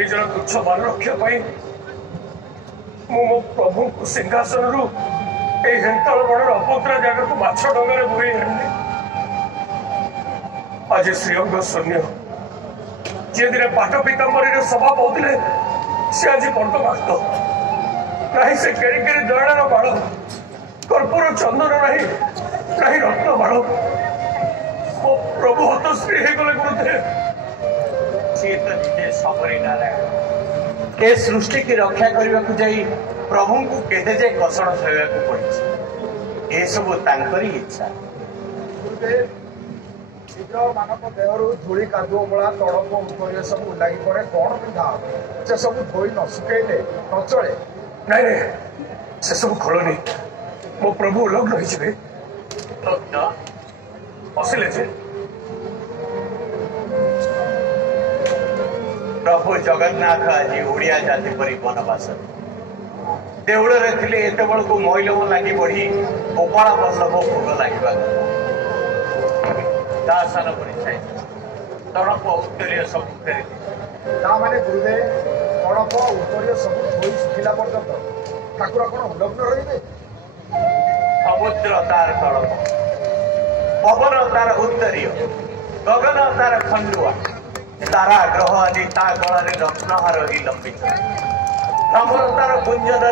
निजर तुच्छ मान रक्षा मो प्रभु को सिंहासन रु हेतल बड़ अपुत्रा जगह को माछ डंगार बुई आनी आज श्रीअंग शून्य जे दिन पाठ पीताम्बरी सभा पाते सी आज पर्दमाक्त नहीं से केड़ी केड़ी दयार बाड़ कर्पूर चंदन नहीं नहीं रत्न बाड़ मो प्रभु हतश्री हो गले गुरुदेव सी तो निजे सबरी नारायण ए सृष्टि की रक्षा करने को जाई प्रभु को केते जे कषण सहया को पड़ी ए सब तांकरी इच्छा शीघ्र मानव देहर धूली कादुओ मला तड़प उतर सब लगी पड़े कौन पिंधा से सब धोई न सुखेले न चले नहीं नहीं से सब खोलनी मो प्रभु लग्न रही बसिले जे प्रभु जगन्नाथ आज ओडिया जाति परी वनवास देउल रे एत बड़ को महिलम लगी बढ़ी गोपाल बल्लभ भोग लगे दासन परिचय तड़प उत्तरीय सब फेरी माने गुरुदेव तड़प उत्तरीय सब धोई सुखिला पर्यंत ठाकुर कौन उल्लग्न रही समुद्र तार तड़प पवन तार उत्तरीय गगन तार खंडुआ तारा ग्रह आदि ता गलारे रत्नहार ही लंबित भ्रमर तार गुंजन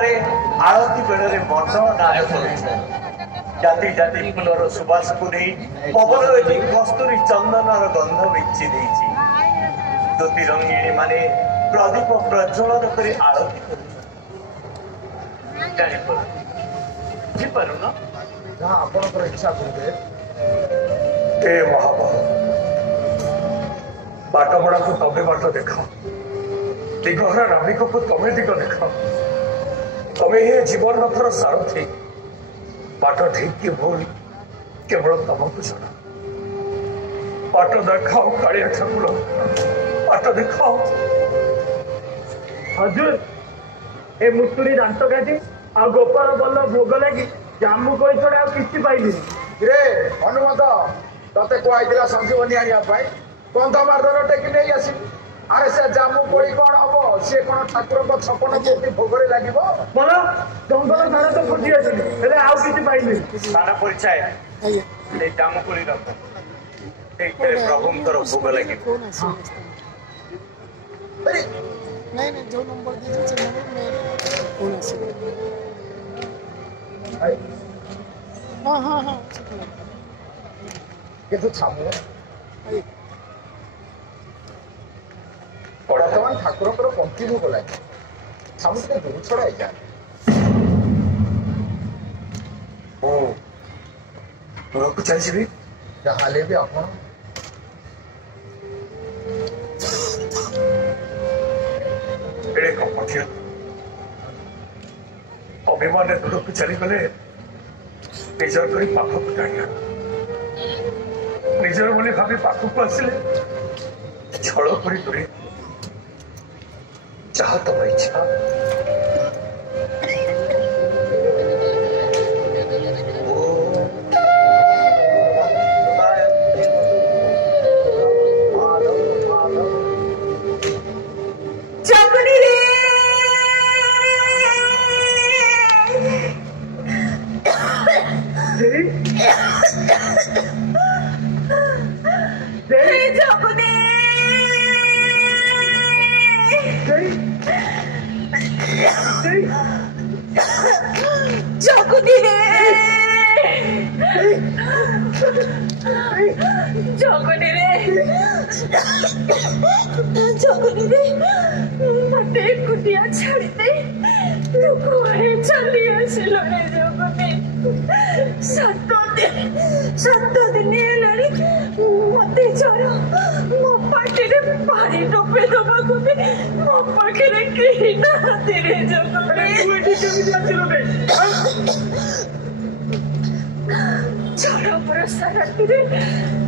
आलती बेड़े मर्दन नाय जाति जाति फूलर सुबास को नहीं पवन एटी कस्तूरी चंदन गंध बिछी ज्योतिरंगिणी माने प्रदीप प्रज्वलन कर आलती कर जहाँ आपणकर इच्छा गुरुदेव हे महाबाहु बाटबड़ा को तमे बाट देखा दिगहरा नामिक को तमे दिग देखा तमे ही जीवन रथर सारथी बाट ठीक कि भूल केवल तमको जना बाट देखाओ कालिया ठाकुर बाट देखाओ हजूर ए मुतुड़ी दांत काटी आ गोपाल बल्ल भोग लगी जामु कोई छड़ा किसी पाइली रे हनुमत तते कहला संजीवनी आनिया कंधा मारदर टेकी नहीं आसी अरे से जामु कोई कौन हम सी कौन ठाकुर को छपन मूर्ति भोगरे लगे बोल जंगल सारा तो खोजी आसली आउ किसी पाइली सारा परिचय जामु कोई रख प्रभुंकर भोग लगे नहीं नहीं जो नंबर दीजिए से नंबर मेरे फोन आसे हाँ हाँ हाँ ये तो छामु बर्तमान ठाकुर पंक्ति भोग लगे छामु टे दूर छड़ा जा दूरक चली जहाँ भी आप कपटिया अभिमान दूरक चली गले निजर कर पाखक टाणिया निजर बोली भावी पाखक आसिले छल कर दूरे जहा तुम इच्छा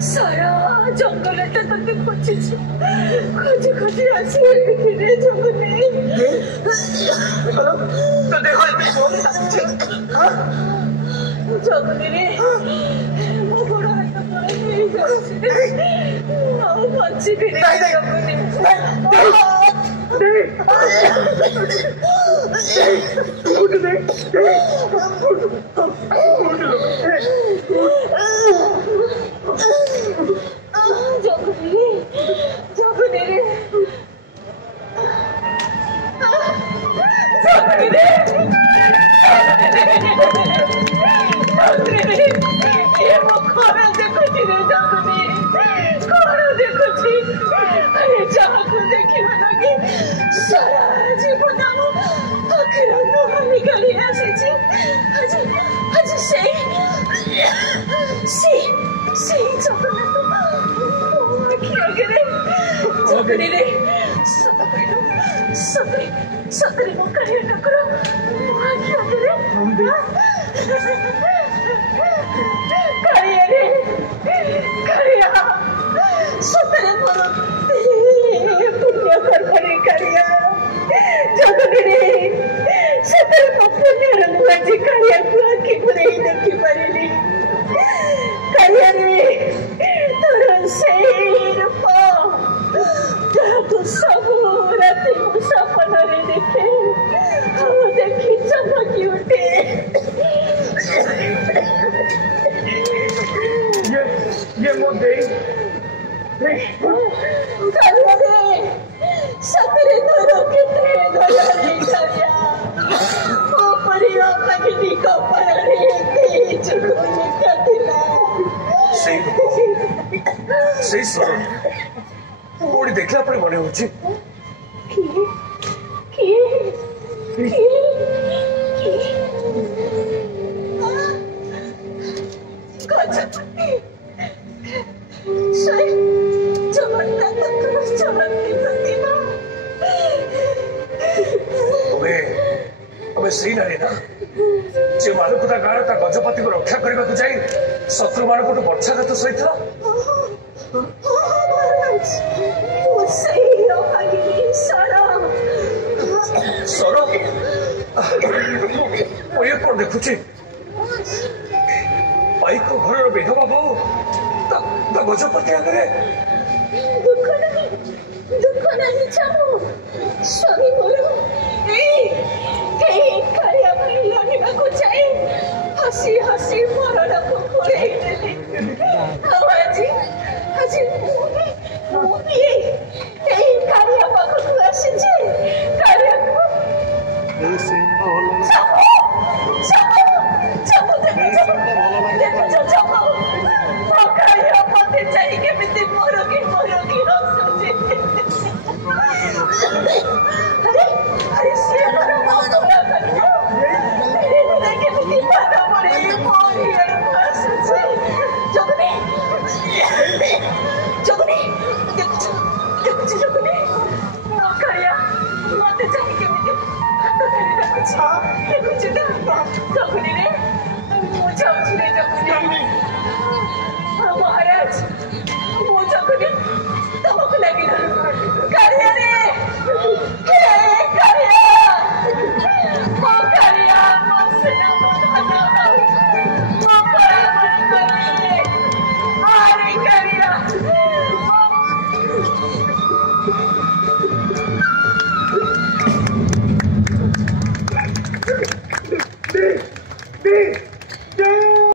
सारा जंगल खोजी खोजी खोजी आसी जगनी रे मो गोड़ हाथ बची भी गजपति को रक्षा करने को जाई शत्रु मान को वर्षाघात सहित ये कौन देखुची पाइक को घर विधवा बहु गजपति आगे दुख नहीं चाहू स्वामी मोर लड़वा को जाए हसी हसी मरण को आज मुझे कालिया पाखक आसी कालिया महाराज मो जगनी तमक लगे कालिया रे Ding!